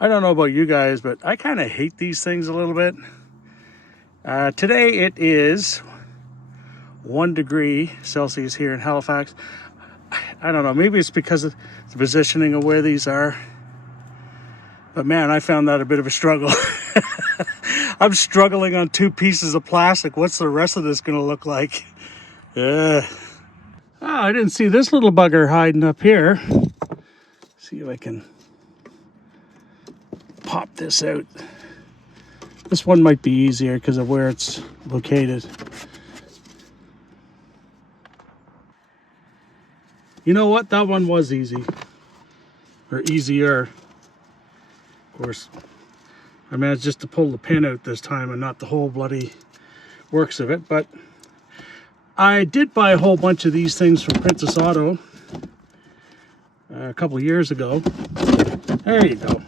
I don't know about you guys, but I kind of hate these things a little bit. Today it is 1 degree Celsius here in Halifax. I don't know, maybe it's because of the positioning of where these are. But man, I found that a bit of a struggle. I'm struggling on 2 pieces of plastic. What's the rest of this gonna look like? Oh, I didn't see this little bugger hiding up here. See if I can pop this out. This one might be easier because of where it's located. You know what? That one was easy. Or easier. Of course, I managed just to pull the pin out this time and not the whole bloody works of it. But I did buy a whole bunch of these things from Princess Auto a couple years ago. There you go.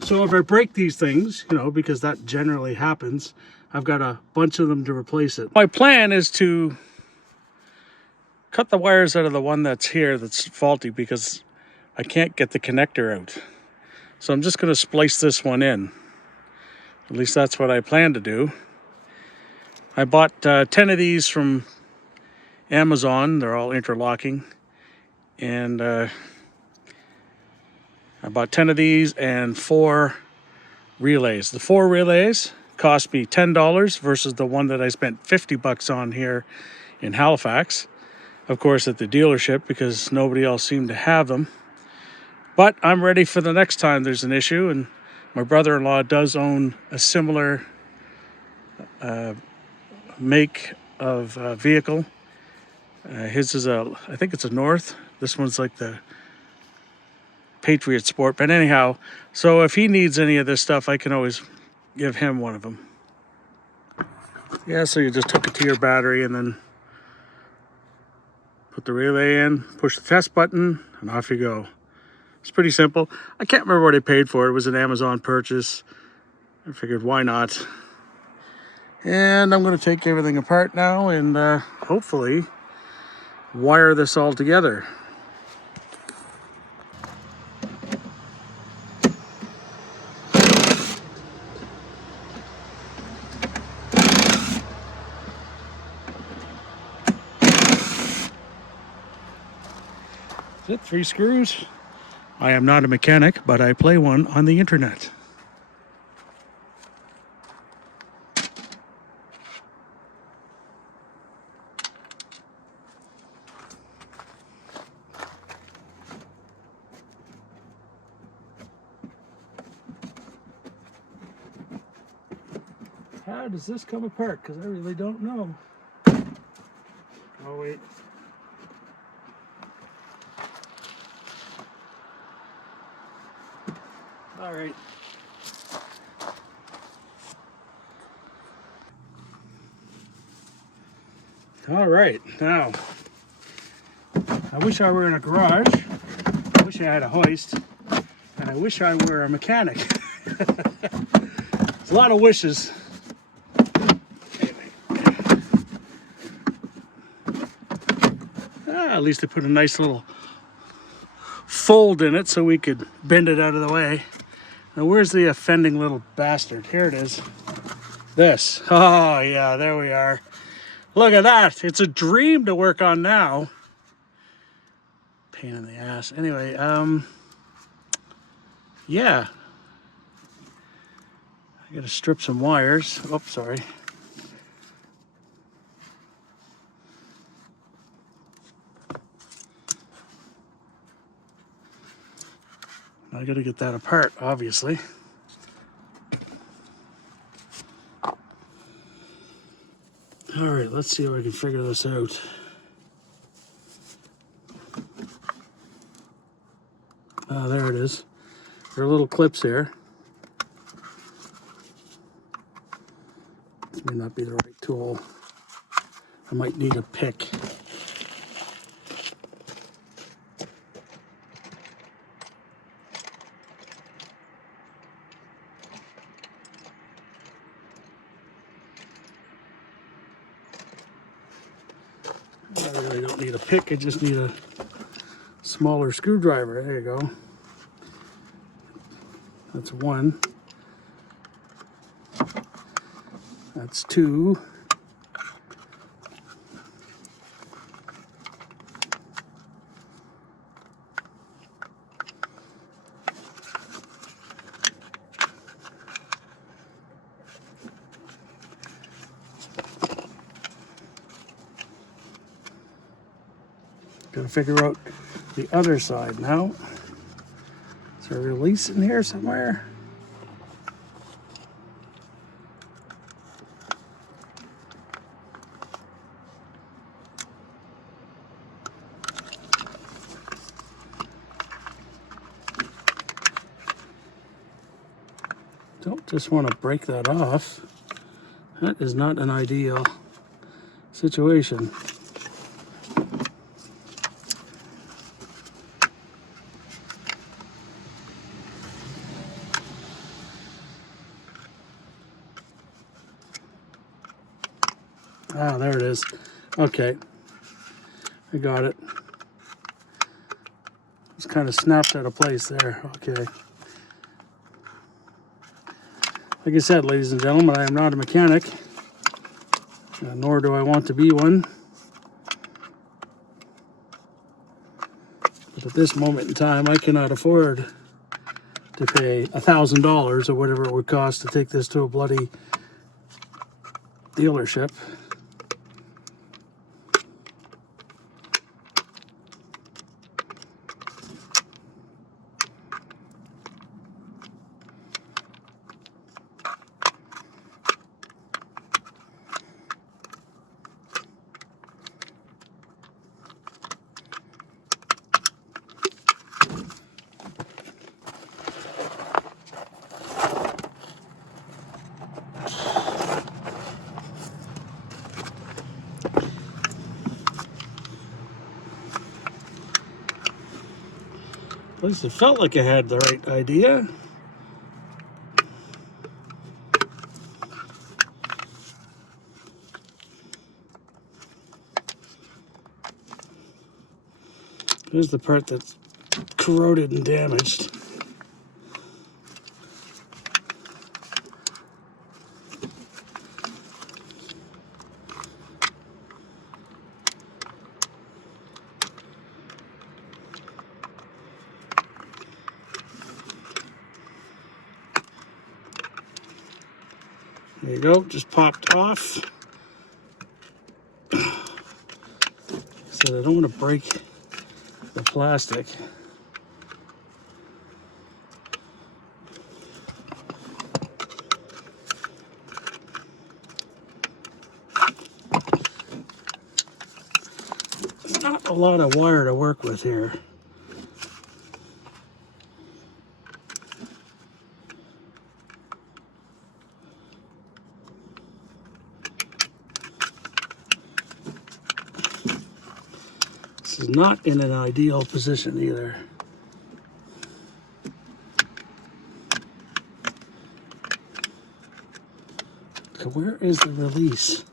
So if I break these things, you know, because that generally happens, I've got a bunch of them to replace it. My plan is to cut the wires out of the one that's here that's faulty because I can't get the connector out. So I'm just going to splice this one in. At least that's what I plan to do. I bought 10 of these from Amazon. They're all interlocking. And I bought 10 of these and 4 relays. The 4 relays cost me $10 versus the one that I spent 50 bucks on here in Halifax. Of course, at the dealership because nobody else seemed to have them. But I'm ready for the next time there's an issue, and my brother-in-law does own a similar make of vehicle. His is I think it's a North. This one's like the Patriot Sport. But anyhow, so if he needs any of this stuff, I can always give him one of them. Yeah, so you just hook it to your battery and then put the relay in, push the test button, and off you go. It's pretty simple. I can't remember what I paid for it. It was an Amazon purchase. I figured, why not? And I'm going to take everything apart now and hopefully wire this all together. That's it, 3 screws. I am not a mechanic, but I play one on the internet. How does this come apart? Because I really don't know. Oh, wait. All right. All right, now, I wish I were in a garage. I wish I had a hoist. And I wish I were a mechanic. It's a lot of wishes. At least I put a nice little fold in it so we could bend it out of the way. Now where's the offending little bastard? Here it is. This. Oh yeah, there we are. Look at that. It's a dream to work on now. Pain in the ass. Anyway, yeah. I gotta strip some wires. Oh, sorry. I gotta get that apart, obviously. All right, let's see if I can figure this out. Ah, there it is. There are little clips here. This may not be the right tool. I might need a pick. I really don't need a pick, I just need a smaller screwdriver. There you go. That's one. That's two. Gotta figure out the other side now. Is there a release in here somewhere? Don't just want to break that off. That is not an ideal situation. Ah, there it is. Okay, I got it. It's kind of snapped out of place there. Okay. Like I said, ladies and gentlemen, I am not a mechanic, nor do I want to be one. But at this moment in time, I cannot afford to pay $1,000 or whatever it would cost to take this to a bloody dealership. At least it felt like I had the right idea. Here's the part that's corroded and damaged. There you go, just popped off. So I don't want to break the plastic. There's not a lot of wire to work with here. This is not in an ideal position either. So where is the release?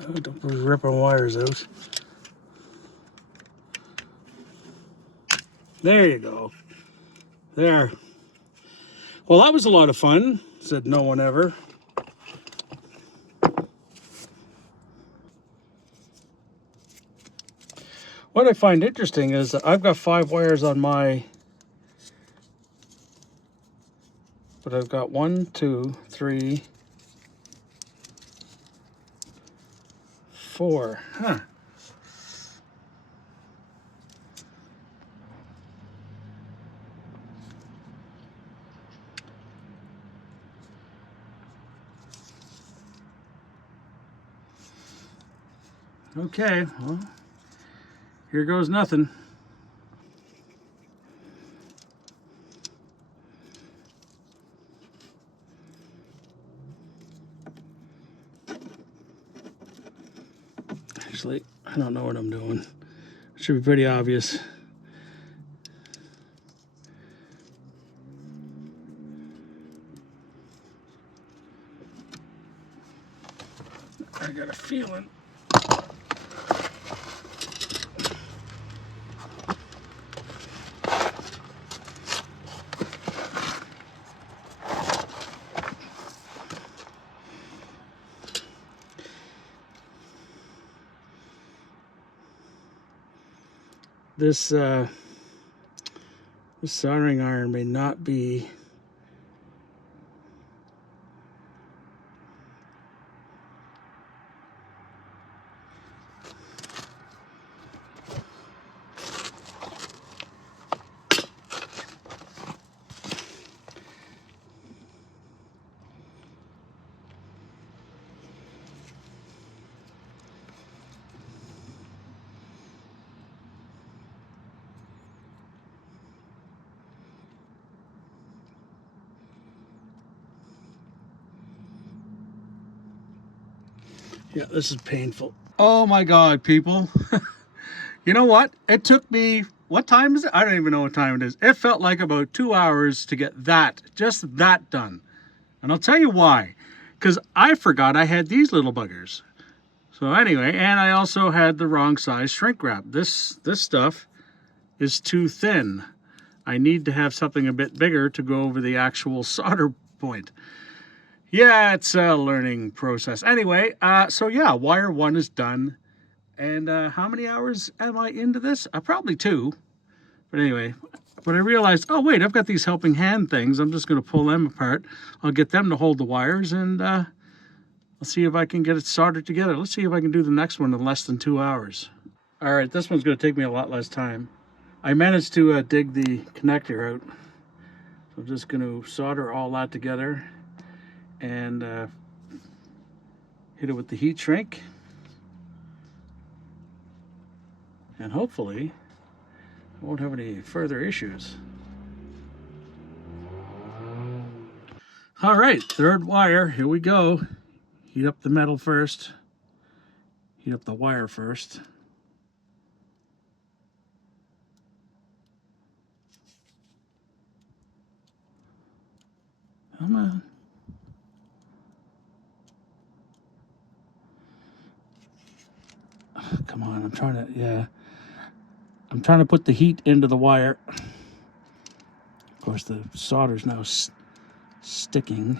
Oh, don't be ripping wires out. There you go. There. Well, that was a lot of fun, said no one ever. What I find interesting is that I've got 5 wires on my, but I've got 1, 2, 3, 4. Huh. Okay, well, here goes nothing. Actually, I don't know what I'm doing. It should be pretty obvious. I got a feeling. this this soldering iron may not be yeah, this is painful. Oh my God, people. You know what? It took me, what time is it? I don't even know what time it is. It felt like about 2 hours to get that, just that done. And I'll tell you why. Because I forgot I had these little buggers. So anyway, and I also had the wrong size shrink wrap. This stuff is too thin. I need to have something a bit bigger to go over the actual solder point. Yeah, it's a learning process. Anyway, so yeah, wire 1 is done. And how many hours am I into this? Probably 2. But anyway, when I realized, oh wait, I've got these helping hand things. I'm just going to pull them apart. I'll get them to hold the wires, and I'll see if I can get it soldered together. Let's see if I can do the next one in less than 2 hours. All right, this one's going to take me a lot less time. I managed to dig the connector out. So I'm just going to solder all that together and hit it with the heat shrink. And hopefully I won't have any further issues. All right, third wire, here we go. Heat up the metal first. Heat up the wire first. Come on. Oh, come on, I'm trying to, yeah. I'm trying to put the heat into the wire. Of course, the solder's now sticking.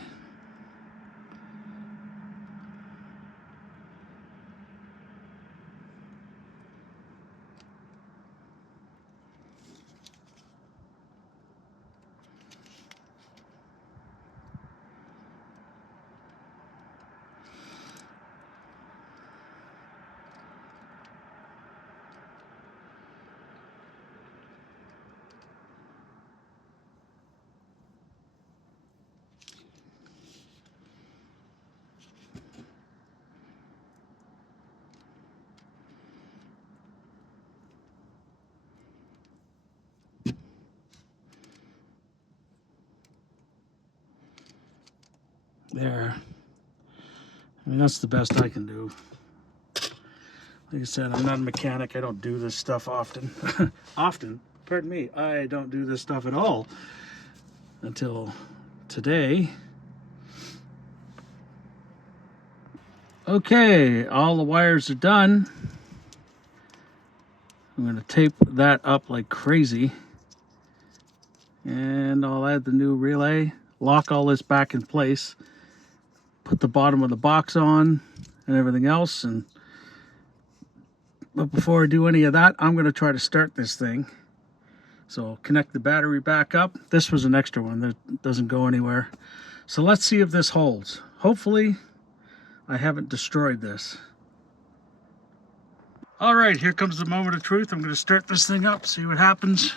There. I mean, that's the best I can do. Like I said, I'm not a mechanic. I don't do this stuff often. Pardon me. I don't do this stuff at all until today. Okay, all the wires are done. I'm going to tape that up like crazy. And I'll add the new relay, lock all this back in place, put the bottom of the box on and everything else. But before I do any of that, I'm going to try to start this thing. So connect the battery back up. This was an extra one that doesn't go anywhere. So let's see if this holds. Hopefully I haven't destroyed this. All right, here comes the moment of truth. I'm going to start this thing up, see what happens.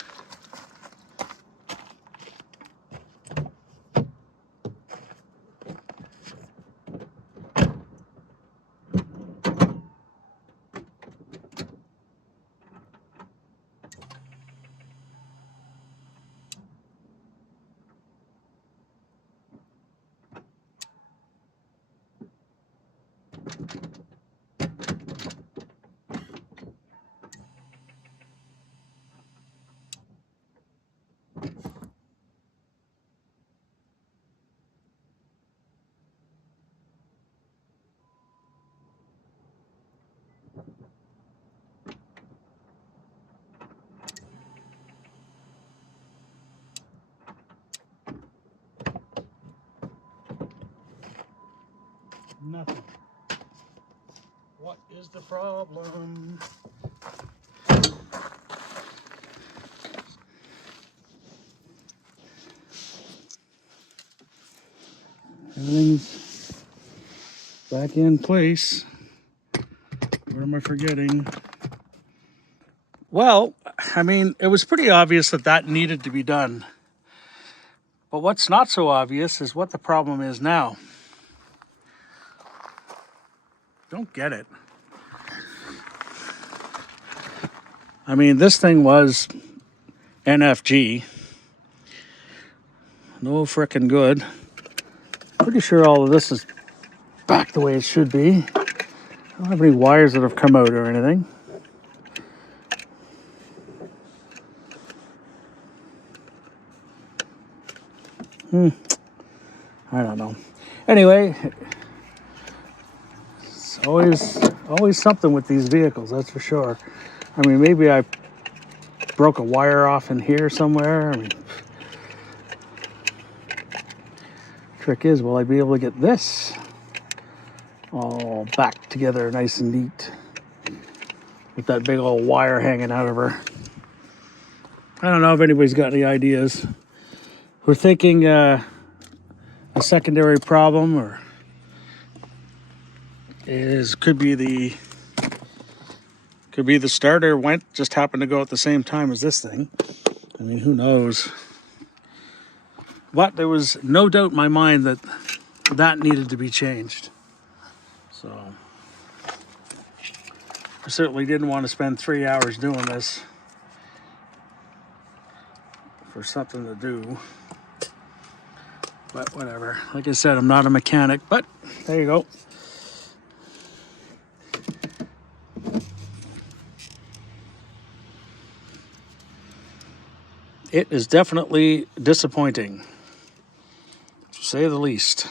Nothing. What is the problem? Everything's back in place. What am I forgetting? Well, I mean, it was pretty obvious that that needed to be done. But what's not so obvious is what the problem is now. Don't get it. I mean, this thing was NFG. No frickin' good. Pretty sure all of this is back the way it should be. I don't have any wires that have come out or anything. I don't know. Anyway, it's always something with these vehicles, that's for sure. I mean, maybe I broke a wire off in here somewhere. I mean, trick is, will I be able to get this all back together nice and neat with that big old wire hanging out of her? I don't know if anybody's got any ideas. We're thinking a secondary problem could be the starter just happened to go at the same time as this thing. I mean, who knows? But there was no doubt in my mind that needed to be changed. So I certainly didn't want to spend 3 hours doing this for something to do. But whatever. Like I said, I'm not a mechanic, but there you go. It is definitely disappointing, to say the least.